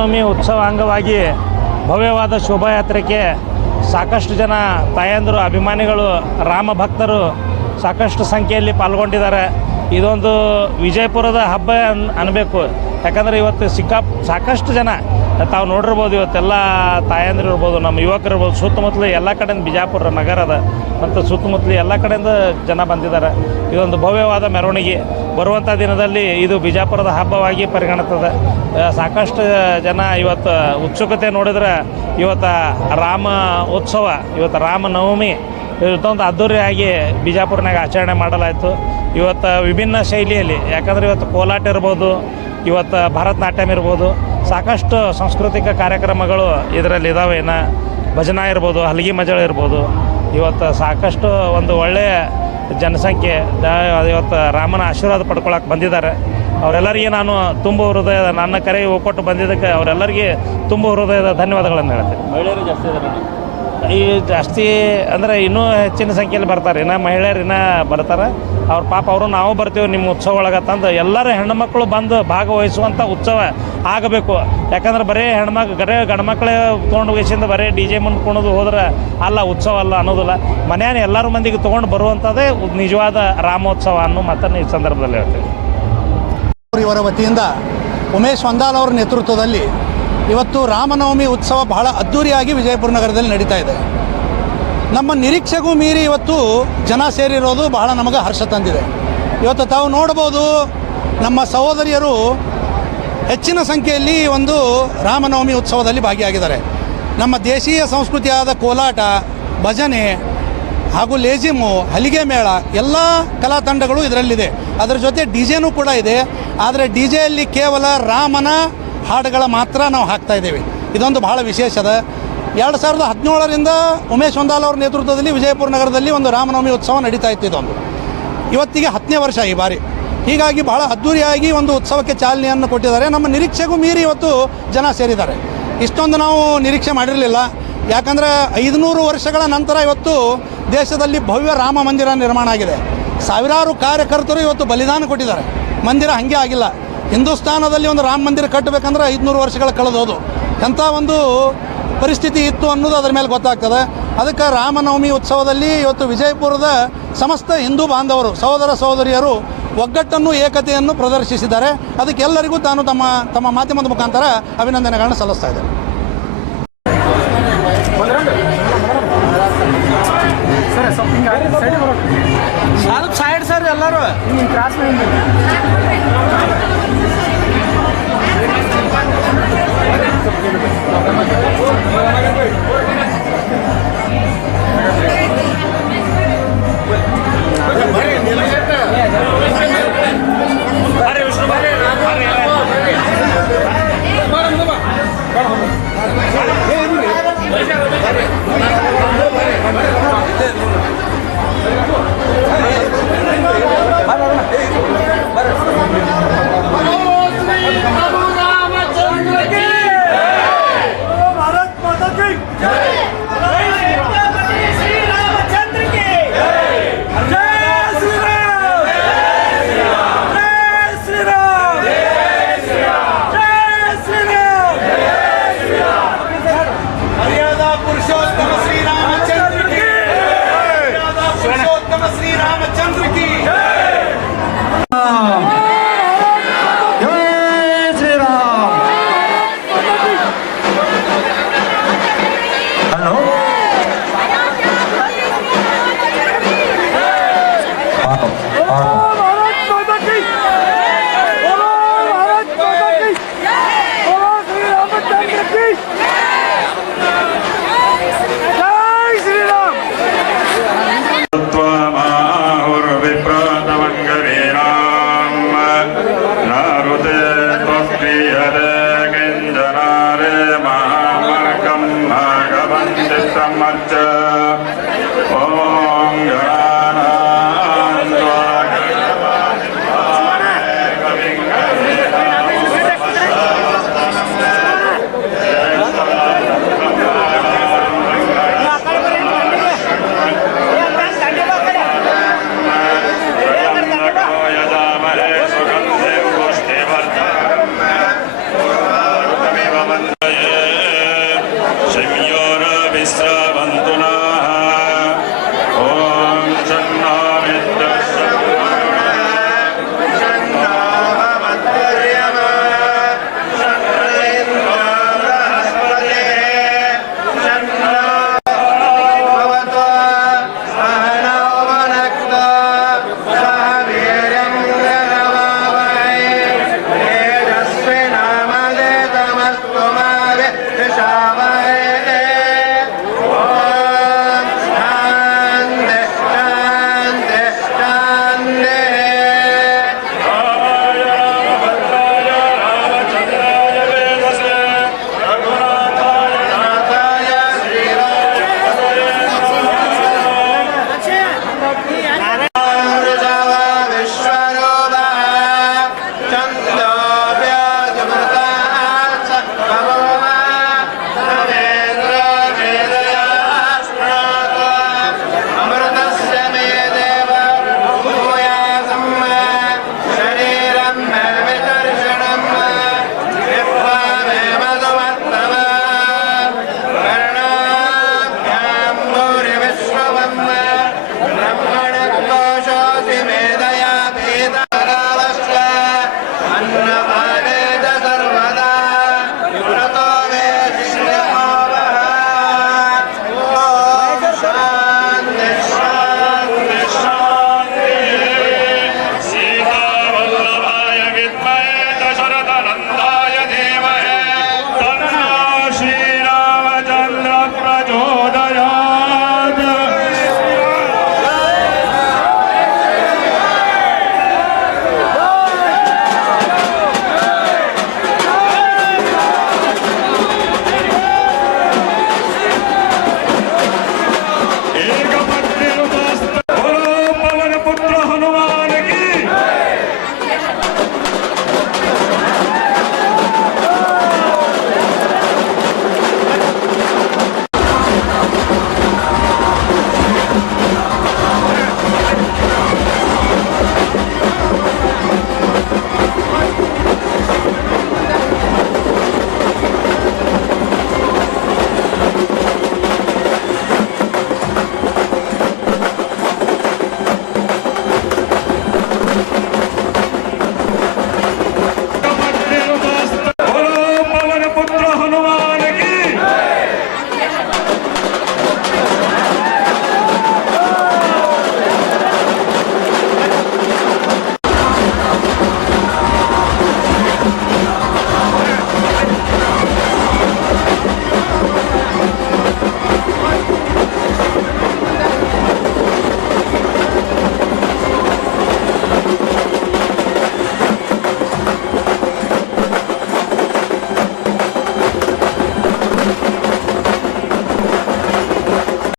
ರಾಮನವಮಿ ಉತ್ಸವ ಅಂಗವಾಗಿ ಭವ್ಯವಾದ ಶೋಭಾಯಾತ್ರೆಗೆ ಸಾಕಷ್ಟು ಜನ ತಾಯಂದಿರು ಅಭಿಮಾನಿಗಳು ರಾಮ ಭಕ್ತರು ಸಾಕಷ್ಟು ಸಂಖ್ಯೆಯಲ್ಲಿ ಪಾಲ್ಗೊಂಡಿದ್ದಾರೆ. ಇದೊಂದು ವಿಜಯಪುರದ ಹಬ್ಬ ಅನ್ನಬೇಕು. ಯಾಕಂದರೆ ಇವತ್ತು ಸಾಕಷ್ಟು ಜನ ತಾವು ನೋಡಿರ್ಬೋದು, ಇವತ್ತೆಲ್ಲ ತಾಯಂದಿರು ಇರ್ಬೋದು, ನಮ್ಮ ಯುವಕರು ಇರ್ಬೋದು, ಸುತ್ತಮುತ್ತಲು ಎಲ್ಲ ಕಡೆಯಿಂದ ಬಿಜಾಪುರ ನಗರದ ಮತ್ತು ಸುತ್ತಮುತ್ತಲು ಎಲ್ಲ ಕಡೆಯಿಂದ ಜನ ಬಂದಿದ್ದಾರೆ. ಇದೊಂದು ಭವ್ಯವಾದ ಮೆರವಣಿಗೆ ಬರುವಂಥ ದಿನದಲ್ಲಿ ಇದು ಬಿಜಾಪುರದ ಹಬ್ಬವಾಗಿ ಪರಿಗಣಿಸ್ತದೆ. ಸಾಕಷ್ಟು ಜನ ಇವತ್ತು ಉತ್ಸುಕತೆ ನೋಡಿದ್ರೆ ಇವತ್ತು ರಾಮ ಉತ್ಸವ, ಇವತ್ತು ರಾಮನವಮಿ ಇವತ್ತೊಂದು ಅದ್ದೂರಿಯಾಗಿ ಬಿಜಾಪುರನಾಗ ಆಚರಣೆ ಮಾಡಲಾಯಿತು. ಇವತ್ತು ವಿಭಿನ್ನ ಶೈಲಿಯಲ್ಲಿ, ಯಾಕಂದರೆ ಇವತ್ತು ಕೋಲಾಟ ಇರ್ಬೋದು, ಇವತ್ತು ಭರತನಾಟ್ಯಂ ಇರ್ಬೋದು, ಸಾಕಷ್ಟು ಸಾಂಸ್ಕೃತಿಕ ಕಾರ್ಯಕ್ರಮಗಳು ಇದರಲ್ಲಿ ಇದ್ದಾವೆ. ಭಜನಾ ಇರ್ಬೋದು, ಹಲಗಿ ಮಜಳು ಇರ್ಬೋದು. ಇವತ್ತು ಸಾಕಷ್ಟು ಒಂದು ಒಳ್ಳೆಯ ಜನಸಂಖ್ಯೆ ಇವತ್ತು ರಾಮನ ಆಶೀರ್ವಾದ ಪಡ್ಕೊಳಕ್ಕೆ ಬಂದಿದ್ದಾರೆ. ಅವರೆಲ್ಲರಿಗೆ ನಾನು ತುಂಬ ಹೃದಯದ ನನ್ನ ಕರೆ ಒಪ್ಪಟ್ಟು ಬಂದಿದ್ದಕ್ಕೆ ಅವರೆಲ್ಲರಿಗೆ ತುಂಬ ಹೃದಯದ ಧನ್ಯವಾದಗಳನ್ನು ಹೇಳ್ತೇನೆ. ಮಹಿಳೆಯರು ಜಾಸ್ತಿ ಇದ್ದಾರೆ ಈ ಜಾಸ್ತಿ ಅಂದರೆ ಇನ್ನೂ ಹೆಚ್ಚಿನ ಸಂಖ್ಯೆಯಲ್ಲಿ ಬರ್ತಾರೆ. ಇನ್ನು ಮಹಿಳೆಯರು ಇನ್ನೂ ಬರ್ತಾರೆ. ಅವ್ರ ಪಾಪ ಅವರು ನಾವು ಬರ್ತೀವಿ ನಿಮ್ಮ ಉತ್ಸವ ಒಳಗೆ ತಂದು ಎಲ್ಲರೂ ಹೆಣ್ಣುಮಕ್ಕಳು ಬಂದು ಭಾಗವಹಿಸುವಂಥ ಉತ್ಸವ ಆಗಬೇಕು. ಯಾಕಂದ್ರೆ ಬರೀ ಗಂಡು ಮಕ್ಕಳೇ ತೊಗೊಂಡು ವಯಸ್ಸಿಂದ ಬರೀ DJ ಮುಂದೆ ಕುಣಿದು ಹೋದ್ರೆ ಅಲ್ಲ, ಉತ್ಸವ ಅಲ್ಲ ಅನ್ನೋದಿಲ್ಲ. ಮನೆಯ ಎಲ್ಲರೂ ಮಂದಿಗೆ ತೊಗೊಂಡು ಬರುವಂಥದ್ದೇ ನಿಜವಾದ ರಾಮೋತ್ಸವ ಅನ್ನೋ ಮಾತನ್ನು ಈ ಸಂದರ್ಭದಲ್ಲಿ ಹೇಳ್ತೀವಿ. ಇವರ ವತಿಯಿಂದ ಉಮೇಶ್ ಹೊಂದಾಲ್ ಅವರ ನೇತೃತ್ವದಲ್ಲಿ ಇವತ್ತು ರಾಮನವಮಿ ಉತ್ಸವ ಬಹಳ ಅದ್ಧೂರಿಯಾಗಿ ವಿಜಯಪುರ ನಗರದಲ್ಲಿ ನಡೀತಾ ಇದೆ. ನಮ್ಮ ನಿರೀಕ್ಷೆಗೂ ಮೀರಿ ಇವತ್ತು ಜನ ಸೇರಿರೋದು ಬಹಳ ನಮಗೆ ಹರ್ಷ ತಂದಿದೆ. ಇವತ್ತು ತಾವು ನೋಡ್ಬೋದು, ನಮ್ಮ ಸಹೋದರಿಯರು ಹೆಚ್ಚಿನ ಸಂಖ್ಯೆಯಲ್ಲಿ ಒಂದು ರಾಮನವಮಿ ಉತ್ಸವದಲ್ಲಿ ಭಾಗಿಯಾಗಿದ್ದಾರೆ. ನಮ್ಮ ದೇಶೀಯ ಸಂಸ್ಕೃತಿಯಾದ ಕೋಲಾಟ, ಭಜನೆ ಹಾಗೂ ಲೇಜಿಮು, ಹಲಿಗೆ ಮೇಳ ಎಲ್ಲ ಕಲಾ ತಂಡಗಳು ಇದರಲ್ಲಿದೆ. ಅದರ ಜೊತೆ DJನೂ ಕೂಡ ಇದೆ. ಆದರೆ DJಯಲ್ಲಿ ಕೇವಲ ರಾಮನ ಹಾಡುಗಳ ಮಾತ್ರ ನಾವು ಹಾಕ್ತಾ ಇದ್ದೇವೆ. ಇದೊಂದು ಬಹಳ ವಿಶೇಷದ. 2017ರಿಂದ ಉಮೇಶ್ ಹೊಂದಾಲ್ ಅವರ ನೇತೃತ್ವದಲ್ಲಿ ವಿಜಯಪುರ ನಗರದಲ್ಲಿ ಒಂದು ರಾಮನವಮಿ ಉತ್ಸವ ನಡೀತಾ ಇತ್ತು. ಇದೊಂದು ಇವತ್ತಿಗೆ 10ನೇ ವರ್ಷ ಈ ಬಾರಿ. ಹೀಗಾಗಿ ಬಹಳ ಅದ್ಧೂರಿಯಾಗಿ ಒಂದು ಉತ್ಸವಕ್ಕೆ ಚಾಲನೆಯನ್ನು ಕೊಟ್ಟಿದ್ದಾರೆ. ನಮ್ಮ ನಿರೀಕ್ಷೆಗೂ ಮೀರಿ ಇವತ್ತು ಜನ ಸೇರಿದ್ದಾರೆ. ಇಷ್ಟೊಂದು ನಾವು ನಿರೀಕ್ಷೆ ಮಾಡಿರಲಿಲ್ಲ. ಯಾಕಂದರೆ 500 ವರ್ಷಗಳ ನಂತರ ಇವತ್ತು ದೇಶದಲ್ಲಿ ಭವ್ಯ ರಾಮ ಮಂದಿರ ನಿರ್ಮಾಣ ಆಗಿದೆ. ಸಾವಿರಾರು ಕಾರ್ಯಕರ್ತರು ಇವತ್ತು ಬಲಿದಾನ ಕೊಟ್ಟಿದ್ದಾರೆ. ಮಂದಿರ ಹಾಗೆ ಆಗಿಲ್ಲ. ಹಿಂದೂಸ್ತಾನದಲ್ಲಿ ಒಂದು ರಾಮ ಮಂದಿರ ಕಟ್ಟಬೇಕಂದ್ರೆ 500 ವರ್ಷಗಳ ಕಳೆದೋದು. ಎಂಥ ಒಂದು ಪರಿಸ್ಥಿತಿ ಇತ್ತು ಅನ್ನೋದು ಅದರ ಮೇಲೆ ಗೊತ್ತಾಗ್ತದೆ. ಅದಕ್ಕೆ ರಾಮನವಮಿ ಉತ್ಸವದಲ್ಲಿ ಇವತ್ತು ವಿಜಯಪುರದ ಸಮಸ್ತ ಹಿಂದೂ ಬಾಂಧವರು, ಸಹೋದರ ಸಹೋದರಿಯರು ಒಗ್ಗಟ್ಟನ್ನು, ಏಕತೆಯನ್ನು ಪ್ರದರ್ಶಿಸಿದ್ದಾರೆ. ಅದಕ್ಕೆ ಎಲ್ಲರಿಗೂ ತಾನು ತಮ್ಮ ಮಾಧ್ಯಮದ ಮುಖಾಂತರ ಅಭಿನಂದನೆಗಳನ್ನು ಸಲ್ಲಿಸ್ತಾ ಇದ್ದಾರೆ. ಸ್ವಲ್ಪ ಸೈಡ್ ಸರ್ ಎಲ್ಲರೂ ಕ್ರಾಸ್